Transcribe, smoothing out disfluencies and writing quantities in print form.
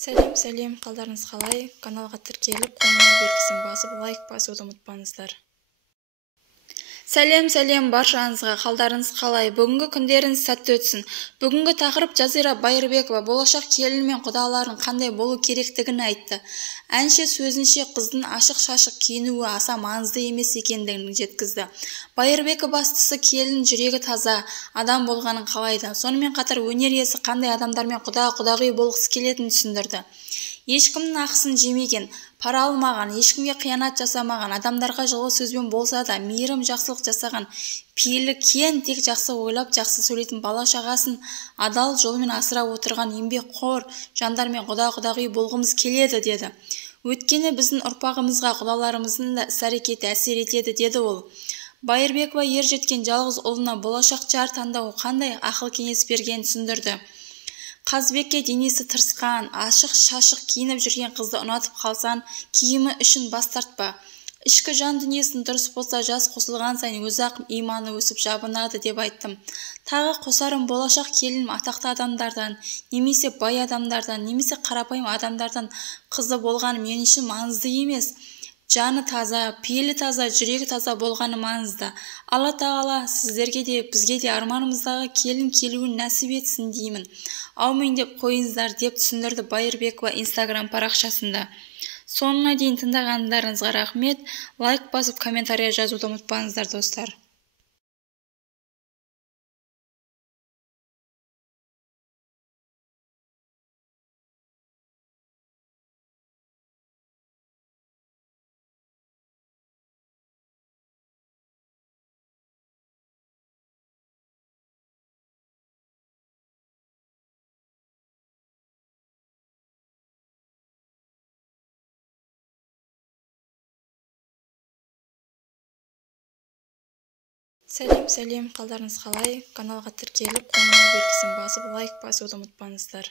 Сәлем, қалдарыңыз қалай? Каналға тіркеліп, қоңырау белгісін басып, лайк басуды ұмытпаңыздар. Сәлем, баршаңызға, қалдарыңыз қалай? Бүгінгі күндеріңіз сәтті өтсін. Бүгінгі тақырып Жазира Байырбекова болашақ келін мен құдаларын қандай болу керектігін айтты. Әнші сөзінше қыздың ашық-шашық киінуі аса маңызды емес екендігін жеткізді. Байырбекова бастысы келін жүрегі таза адам болғанын қалайды. Сонымен қатар өнер иесі қандай адамдармен құда-құдағи болғысы келетінін түсіндірді. Ешкімнің ақысын жемеген, пара алмаған, ешкімге қиянат жасамаған, адамдарға жылы сөзбен болса да мейірім жақсылық жасаған, пейілі кең, тек жақсы ойлап, жақсы сөйлейтін бала-шағасын адал жолмен асыра отырған еңбекқор жандармен құда-құдағи болғымыз келеді деді. Өйткені біздің ұрпағымызға құдаларымыздың да іс-әрекеті әсер етеді деді ол. Байырбекова ержеткен жалғыз ұлына болашақ жар таңдауы қандай ақыл-кеңес бергенін түсіндірді. Қазбекке денесі тырысқан, ашық-шашық киініп жүрген қызды ұнатып қалсан, киімі үшін бас тартпа. Ішкі жан дүниесінің дұрыс болса, жас қосылған сайын өз-ақ иманы өсіп жабынады деп айттым. Тағы қосарым, болашақ келін атақты адамдардан, немесе бай адамдардан, немесе қарапайым адамдардан қызы болғаны мен үшін маңызды емес. Жаны таза, пейілі таза, жүрегі таза болғаны маңызды. Алла тағала сіздерге де, бізге де арманымыздағы келін келуін нәсіп етсін деймін. Аумин деп қойыңыздар деп түсіндірді Байырбекова Instagram парақшасында. Соңына дейін тыңдағандарыңызға рахмет. Лайк басып, комментария жазуды ұмытпаңыздар, достар. Сәлем, қалдарыңыз қалай? Каналға тіркеліп, қоңырау белгісін басып, лайк басуды ұмытпаңыздар.